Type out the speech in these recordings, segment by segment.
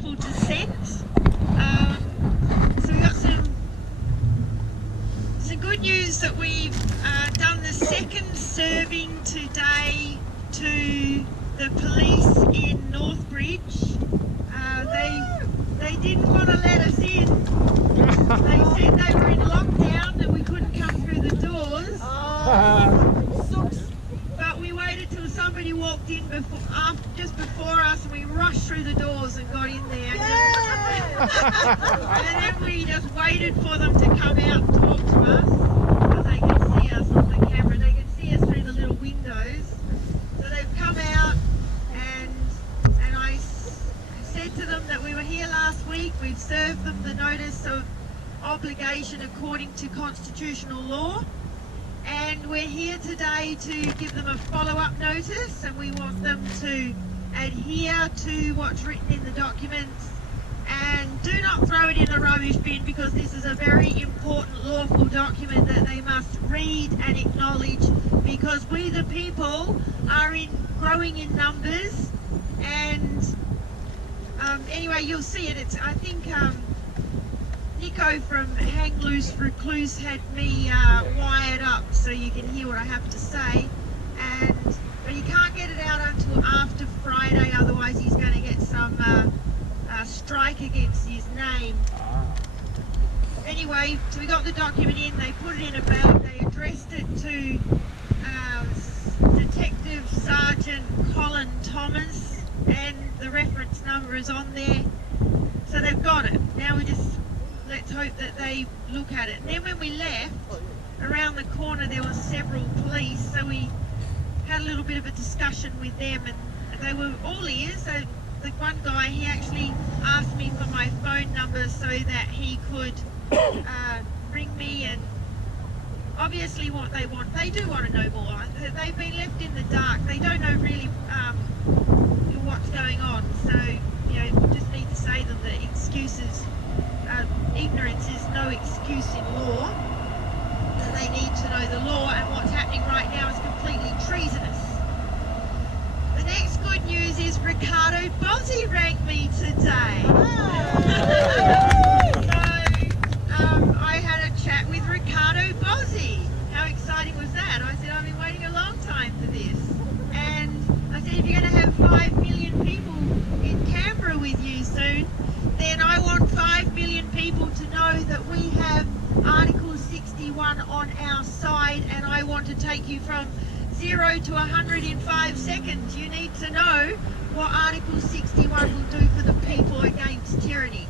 lawful dissent. So we got some good news that we've done the second serving today to the police in Northbridge. They didn't want to let us in. They said they were in lockdown and we couldn't come through the doors. But we waited till somebody walked in just before us, and we rushed through the doors and got in there. And then we just waited for them to come out and talk to us. Because they can see us on the camera. They can see us through the little windows. So they've come out, and I said to them that we were here last week. We've served them the notice of obligation according to constitutional law. And we're here today to give them a follow-up notice, and we want them to adhere to what's written in the documents, and do not throw it in the rubbish bin, because this is a very important lawful document that they must read and acknowledge, because we the people are growing in numbers. And anyway, you'll see it. I think Nico from Hang Loose Recluse had me wired up so you can hear what I have to say, but you can't get it out until after Friday, otherwise he's going to get some strike against his name. Anyway, so we got the document in, they put it in a belt, they addressed it to Detective Sergeant Colin Thomas, and the reference number is on there, so they've got it. Now let's hope that they look at it. And then when we left, around the corner there were several police, so we had a little bit of a discussion with them, and they were all ears. So the one guy, he actually asked me for my phone number so that he could ring me, and obviously what they want, they do want to know more. They've been left in the dark, they don't know really what's going on, so we just need to say them that excuses, ignorance is no excuse in law, that they need to know the law, and what's happening right now is completely treasonous. The next good news is Ricardo Bozzi rang me today. So I had a chat with Ricardo Bozzi. How exciting was that? I said, I've been waiting a long time for this. And I said, if you're going to have 5 million people in Canberra with you soon, then I want 5 million people to know that we have Article 61 on our side, and I want to take you from 0 to 100 in 5 seconds. You need to know what Article 61 will do for the people against tyranny.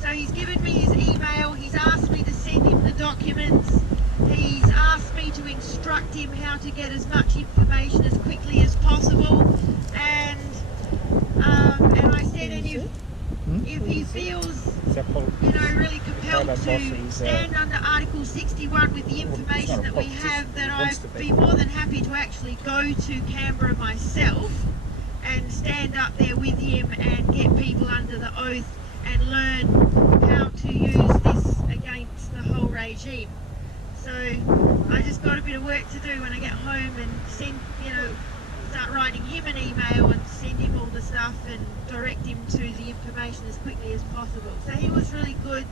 So he's given me his email, he's asked me to send him the documents, he's asked me to instruct him how to get as much information as quickly as possible, and I said, and if he feels, really compelled to stand under Article 61 with the information that we have, then I'd be more than happy to actually go to Canberra myself and stand up there with him and get people under the oath and learn how to use this against the whole regime. So I just got a bit of work to do when I get home, and start writing him an email and send him all the stuff and direct him to the information as quickly as possible. So he was really good.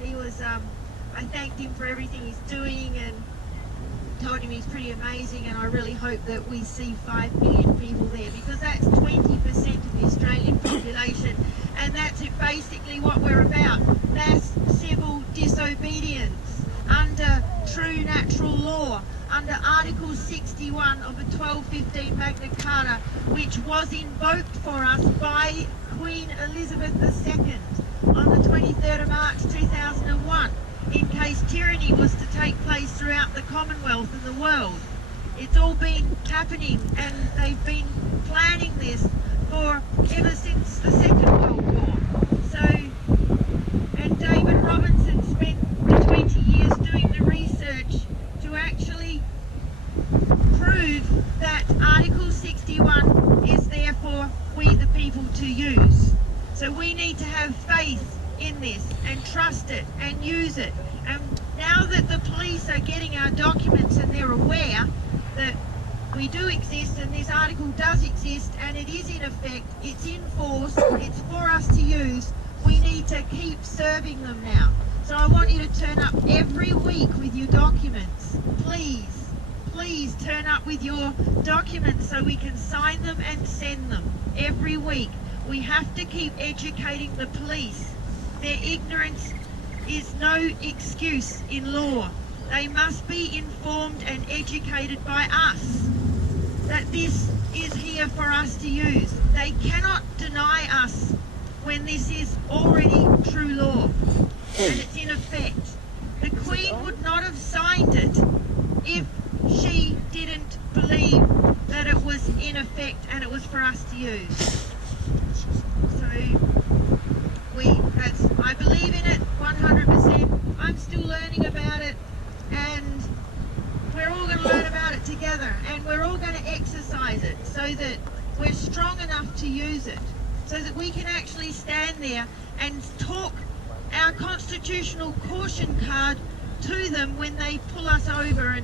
He was, I thanked him for everything he's doing and told him he's pretty amazing, and I really hope that we see 5 million people there, because that's 20% of the Australian population, and that's basically what we're about. Mass civil disobedience under true natural law, under Article 61 of the 1215 Magna Carta, which was invoked for us by Queen Elizabeth II on the 23rd of March 2001, in case tyranny was to take place throughout the Commonwealth and the world. It's all been happening, and they've been planning this for ever since the Second World War. So, and David Robinson spent the 20 years doing the research to actually prove that Article 61 is there for we the people to use. So we need to have faith in this and trust it and use it. And now that the police are getting our documents and they're aware that we do exist and this article does exist and it is in effect, it's in force, it's for us to use. use, we need to keep serving them now. So I want you to turn up every week with your documents. Please, please turn up with your documents so we can sign them and send them every week. We have to keep educating the police. Their ignorance is no excuse in law. They must be informed and educated by us that this is here for us to use. They cannot deny us when this is already true law and it's in effect. The Queen would not have signed it if she didn't believe that it was in effect and it was for us to use. So I believe in it 100%. I'm still learning about it, and we're all going to learn about it together, and we're all going to exercise it so that we're strong enough to use it, so that we can actually stand there and talk our constitutional caution card to them when they pull us over,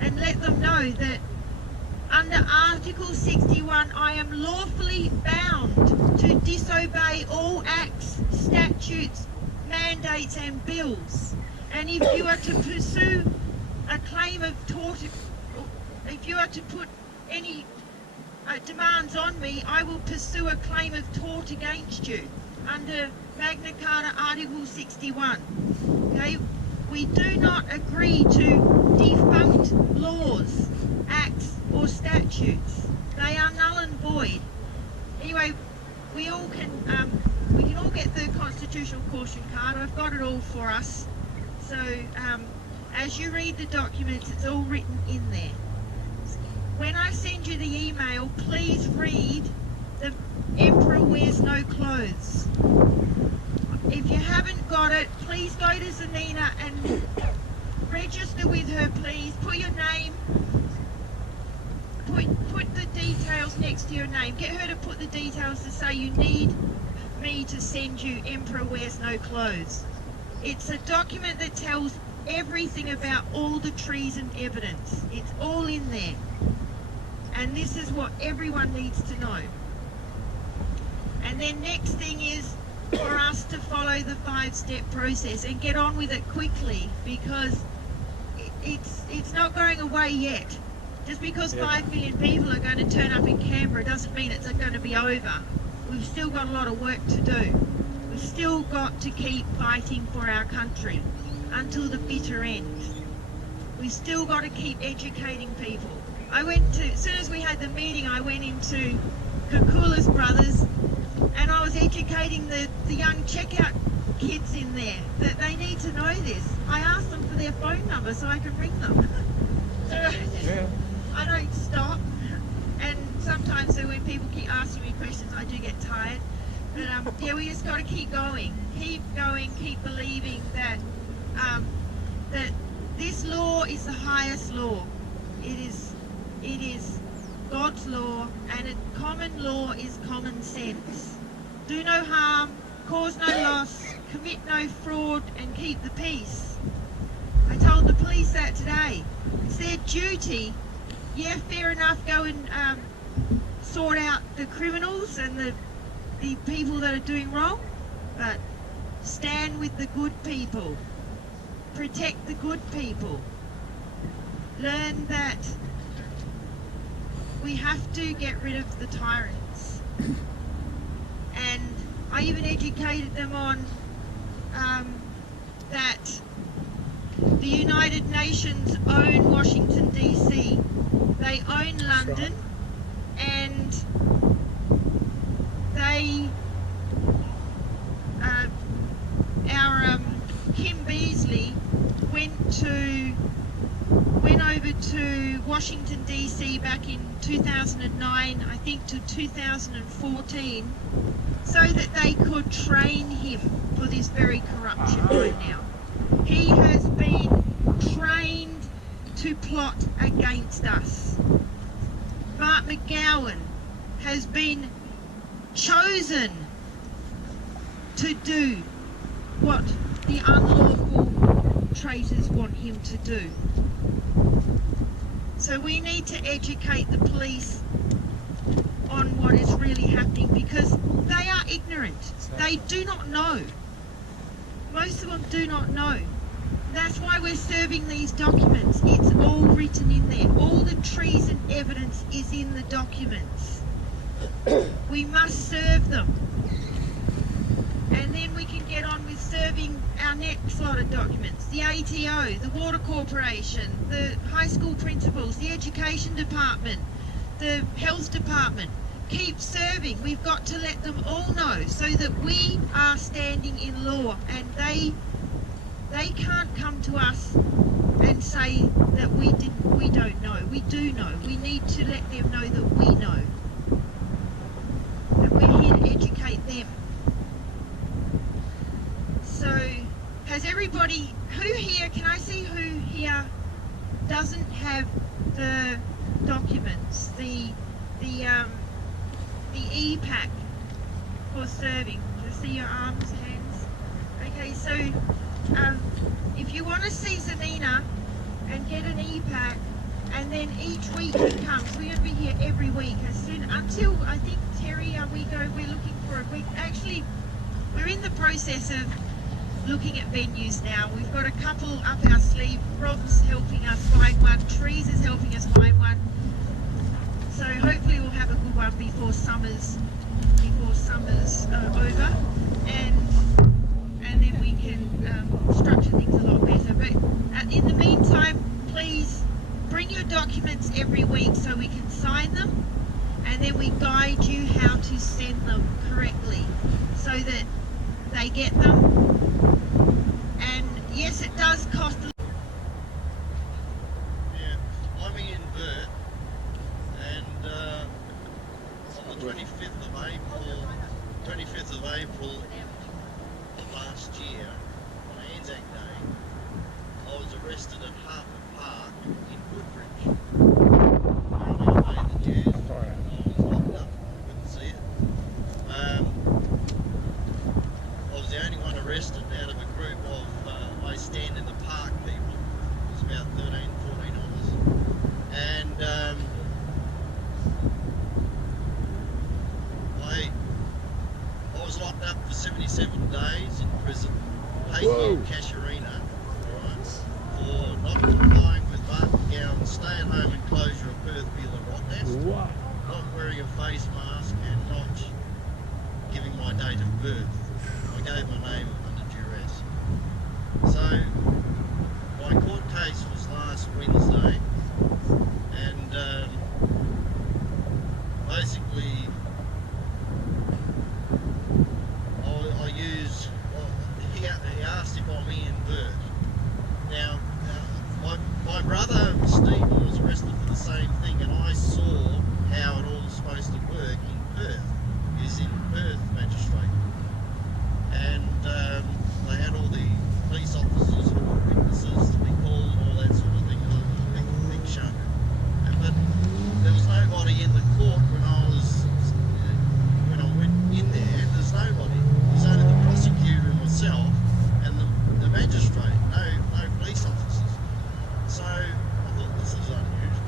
and let them know that under Article 61 I am lawfully bound to disobey all acts, statutes, mandates and bills. And if you are to pursue a claim of tort, if you are to put any demands on me, I will pursue a claim of tort against you under Magna Carta Article 61. Okay? We do not agree to defunct laws, acts or statutes. They are null and void. Anyway, we can all get the constitutional caution card. I've got it all for us. So as you read the documents, it's all written in there. When I send you the email, please read the Emperor Wears No Clothes. If you haven't got it, please go to Zanina and register with her, please. Put your name, put the details next to your name. Get her to put the details to say you need me to send you Emperor Wears No Clothes. It's a document that tells everything about all the treason evidence. It's all in there. And this is what everyone needs to know. And then next thing is for us to follow the 5-step process and get on with it quickly, because it's not going away yet. Just because 5 million people are going to turn up in Canberra doesn't mean it's going to be over. We've still got a lot of work to do. We've still got to keep fighting for our country until the bitter end. We've still got to keep educating people. As soon as we had the meeting, I went into Kukula's Brothers and I was educating the young checkout kids in there that they need to know this. I asked them for their phone number so I can ring them. So I don't stop. And sometimes when people keep asking me questions, I do get tired. But yeah, we just got to keep going, keep believing that that this law is the highest law. It is God's law, and common law is common sense. Do no harm, cause no loss, commit no fraud, and keep the peace. I told the police that today. It's their duty. Yeah, fair enough, go and sort out the criminals and the people that are doing wrong, but stand with the good people. Protect the good people. Learn that we have to get rid of the tyrants. And I even educated them on that the United Nations own Washington DC. They own London, and they Kim Beazley went over to Washington DC back in 2009, I think, to 2014, so that they could train him for this very corruption right now. He has been trained to plot against us. Mark McGowan has been chosen to do what the unlawful traitors want him to do. So we need to educate the police on what is really happening, because they are ignorant. They do not know. Most of them do not know. That's why we're serving these documents. It's all written in there. All the treason evidence is in the documents. We must serve them. And then we can get on with serving our next lot of documents. The ATO, the Water Corporation, the high school principals, the Education Department, the Health Department. Keep serving. We've got to let them all know so that we are standing in law, and they can't come to us and say that we don't know. We do know. We need to let them know that we know. And we're here to educate them. So, has everybody, who here, can I see who here doesn't have the documents, the e-pack for serving? Do you see your arms, hands? Okay, so if you want to see Zanina and get an e-pack, and then each week he comes, we're going to be here every week as soon until, I think, Terry, we're looking for a week. Actually, we're in the process of looking at venues now. We've got a couple up our sleeve. Rob's helping us find one. Trees is helping us find one. So hopefully we'll have a good one before summer's over, and then we can structure things a lot better. But in the meantime, please bring your documents every week so we can sign them, and then we guide you how to send them correctly so that they get them. And yes, it does cost a I'm in Burt, and on the 25th of April of last year, on Anzac Day, I was arrested at Harper Park in Woodbridge. Apparently I made the news. I was locked up, couldn't see it. I was the only one arrested out of a group of I Stand in the Park people. It was about 13, 14 of us. And I was locked up for 77 days in prison, Hayfield Casharina, right, for not complying with Martin Gowan's stay-at-home enclosure of Perth Beal and Rottnest, not wearing a face mask, and not giving my date of birth. I gave my name under duress. So my court case was last Wednesday, and basically I used, he asked if I'm Ian Burt. Now, my brother Stephen was arrested for the same thing, and I saw how it all was supposed to work in Perth. He's in Perth magistrate, and they had all the police officers who were witnesses to be called, all that sort of thing, a big show. But there was nobody in the court when I went in there. There's nobody. There's only the prosecutor and myself and the magistrate. No police officers. So I thought this is unusual.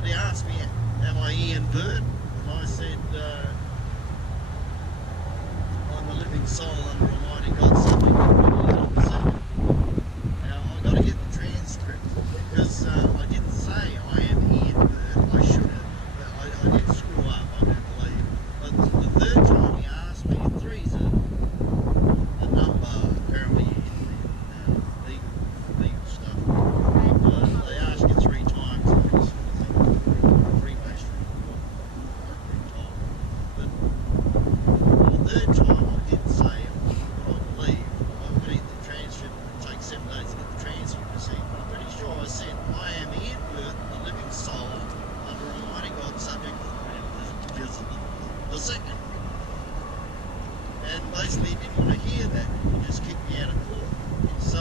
But he asked me, am I Ian Burt? And I said, I'm a living soul under Almighty God, something that was on. Now I've got to get the transcript, because I didn't say I am Ian Burt. I should have, but I did screw up, I do believe. But the third time he asked me, three's a number apparently in legal stuff. They ask you 3 times and this sort of thing. Freemasonry, but the third time I did say what I believe. I read the transcript. It takes 7 days to get the transcript received. I'm pretty sure I said, I am Ian Burt, the living soul, under Almighty God, subject to the second. And basically he didn't want to hear that. He just kicked me out of court. So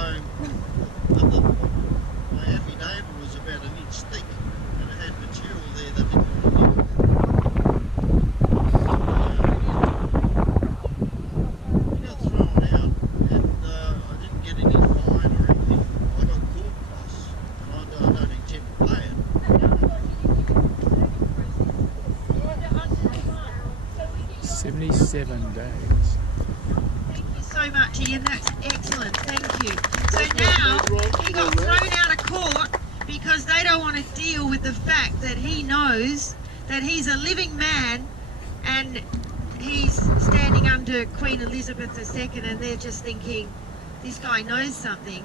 my affidavit was about an inch thick, and it had material there that didn't want to deal with. It got thrown out, and I didn't get any fine or anything. I got court costs, and I don't intend to pay it. 7 days. Thank you so much, Ian. That's excellent. Thank you. So now he got thrown out of court because they don't want to deal with the fact that he knows that he's a living man and he's standing under Queen Elizabeth II, and they're just thinking, this guy knows something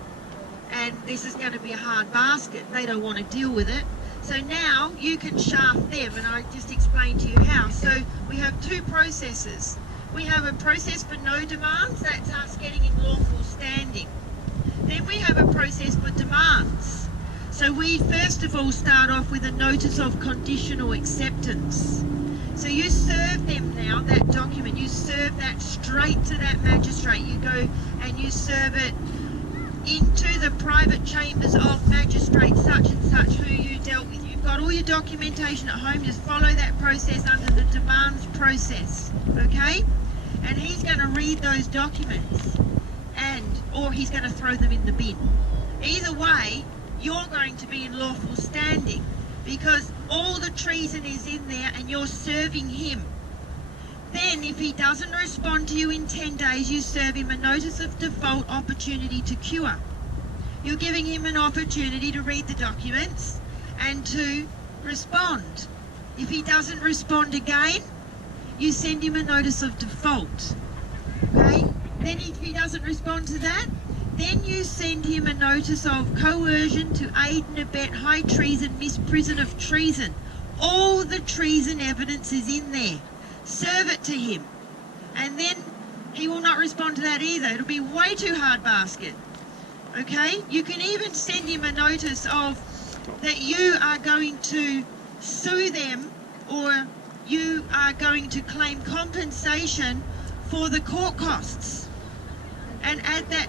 and this is going to be a hard basket. They don't want to deal with it. So now you can shaft them, and I just explained to you how. So we have two processes. We have a process for no demands, that's us getting in lawful standing. Then we have a process for demands. So we first of all start off with a notice of conditional acceptance. So you serve them now, that document, you serve that straight to that magistrate. You go and you serve it into the private chambers of magistrate such and such who you dealt with. You've got all your documentation at home, just follow that process under the demands process, okay? And he's going to read those documents, or he's going to throw them in the bin. Either way, you're going to be in lawful standing because all the treason is in there and you're serving him. Then if he doesn't respond to you in 10 days, you serve him a notice of default opportunity to cure. You're giving him an opportunity to read the documents and to respond. If he doesn't respond again, you send him a notice of default. Okay? Then if he doesn't respond to that, then you send him a notice of coercion to aid and abet high treason, misprision of treason. All the treason evidence is in there. Serve it to him, and then he will not respond to that either. It'll be way too hard basket. Okay, you can even send him a notice of that you are going to sue them, or you are going to claim compensation for the court costs, and add that.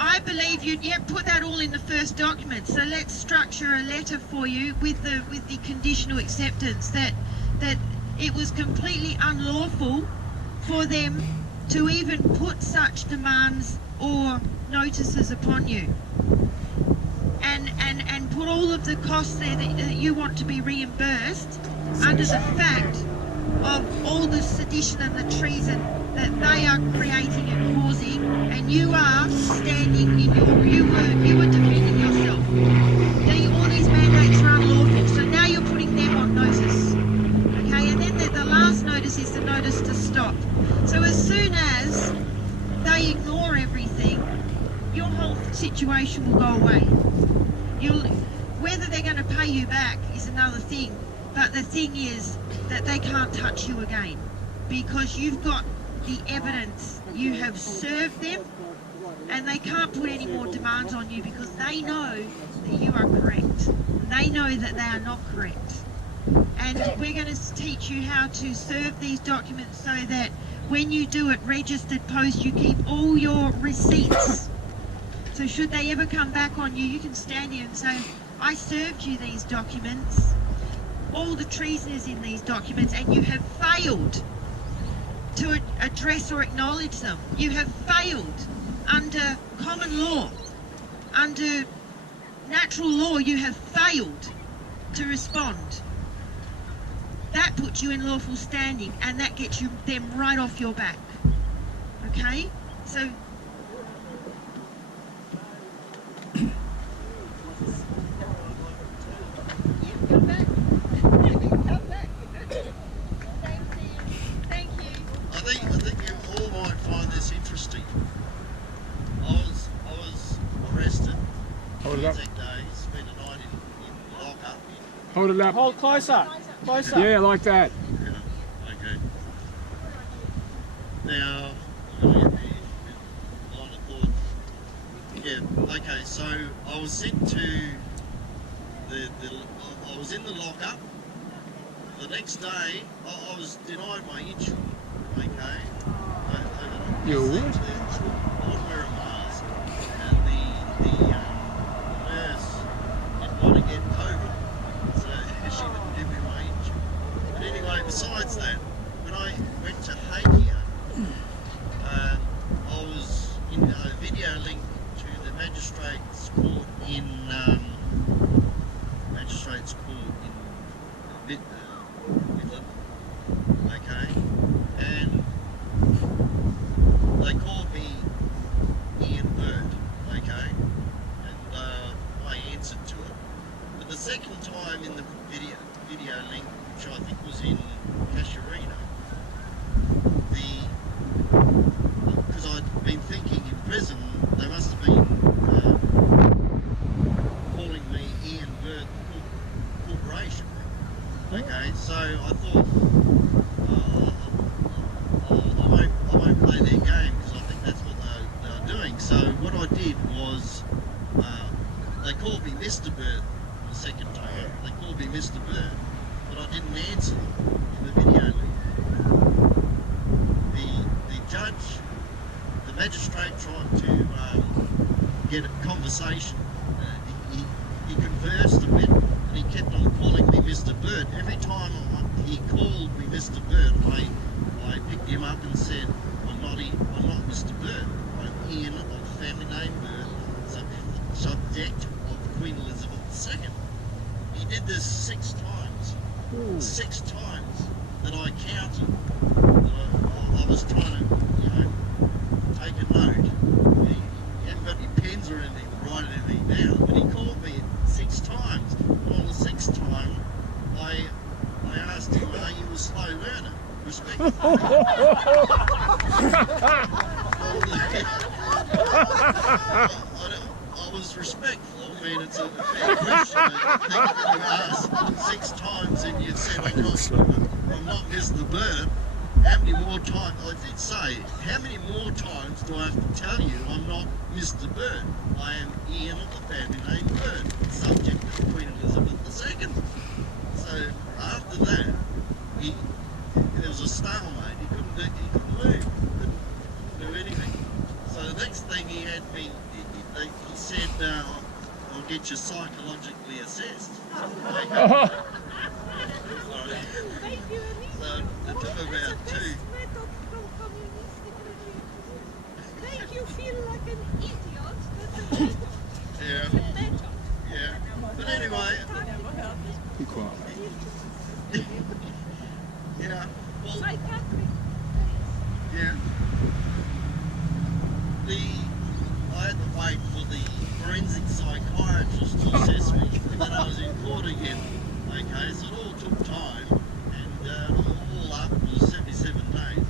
I believe you put that all in the first document. So let's structure a letter for you with the conditional acceptance that it was completely unlawful for them to even put such demands or notices upon you, and put all of the costs there that you want to be reimbursed under the fact of all the sedition and the treason that they are creating and causing, and you are standing in you were defending yourself. All these mandates are unlawful, so now you're putting them on notice. Okay, and then the last notice is the notice to stop. So as soon as they ignore everything, your whole situation will go away. Whether they're going to pay you back is another thing, but the thing is that they can't touch you again because you've got the evidence. You have served them, and they can't put any more demands on you because they know that you are correct. They know that they are not correct. And we're going to teach you how to serve these documents so that when you do it registered post, you keep all your receipts. So should they ever come back on you, you can stand here and say, I served you these documents, all the treason is in these documents, and you have failed to address or acknowledge them. You have failed under common law, under natural law, you have failed to respond. That puts you in lawful standing, and that gets you them right off your back. Okay? So come back. Come back. Thank you. I think you all might find this interesting. I was arrested. Hold it up. 13 days, spent a night in lockup. Hold it up. Hold closer. Closer. Yeah, like that. Yeah, okay. Now, I'm going to get the line of thought. Yeah, okay, so I was sent to I was in the lockup. The next day, I was denied my insurance. Okay. You what? I wouldn't wear a mask, and the nurse didn't want to get COVID, so she didn't give me my insurance. But anyway, besides that, when I went to Haiti, I was in a video link to the magistrate's court in get a conversation. He conversed a bit, and he kept on calling me Mr. Bird. Every time he called me Mr. Bird, I picked him up and said, I'm not Mr. Bird. I'm Ian of the family name Bird, subject of Queen Elizabeth II. He did this 6 times. 6 times that I counted. I was trying to, take a note. He hadn't got any pens or anything to write anything down, but he called me 6 times. And on the 6th time, I asked him, are you a slow learner? Respectfully. I was respectful. I mean, it's a fair question. I think that you asked 6 times and you said, I'm not Mr. Bird. How many more times, I did say, how many more times do I have to tell you I'm not Mr. Bird? I am Ian of the family name Bird, subject of Queen Elizabeth II. So after that, there was a stalemate. He couldn't move, couldn't do anything. So the next thing he had me, he said, I'll get you psychologically assessed. So it took about 2. Make you feel like an idiot. Yeah. Yeah. But anyway. Be quiet. Yeah. Well, Psychiatric. yeah. I had to wait for the forensic psychiatrist to assess me, and then I was in court again. Okay, so it all took time, and all up it was 77 days.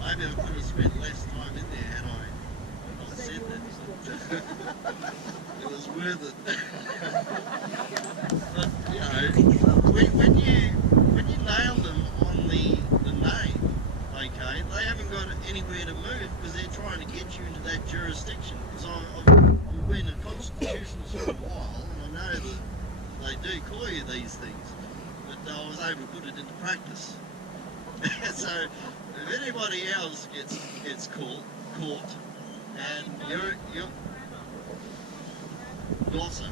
Maybe I could have spent less time in there had I not said that, but it was worth it. But when you nail them on the name, okay, they haven't got anywhere to move because they're trying to get you into that jurisdiction. Because I've been a constitutionalist for a while, and I know that they do call you these things, but I was able to put it into practice. So if anybody else gets caught, and you're Glosser.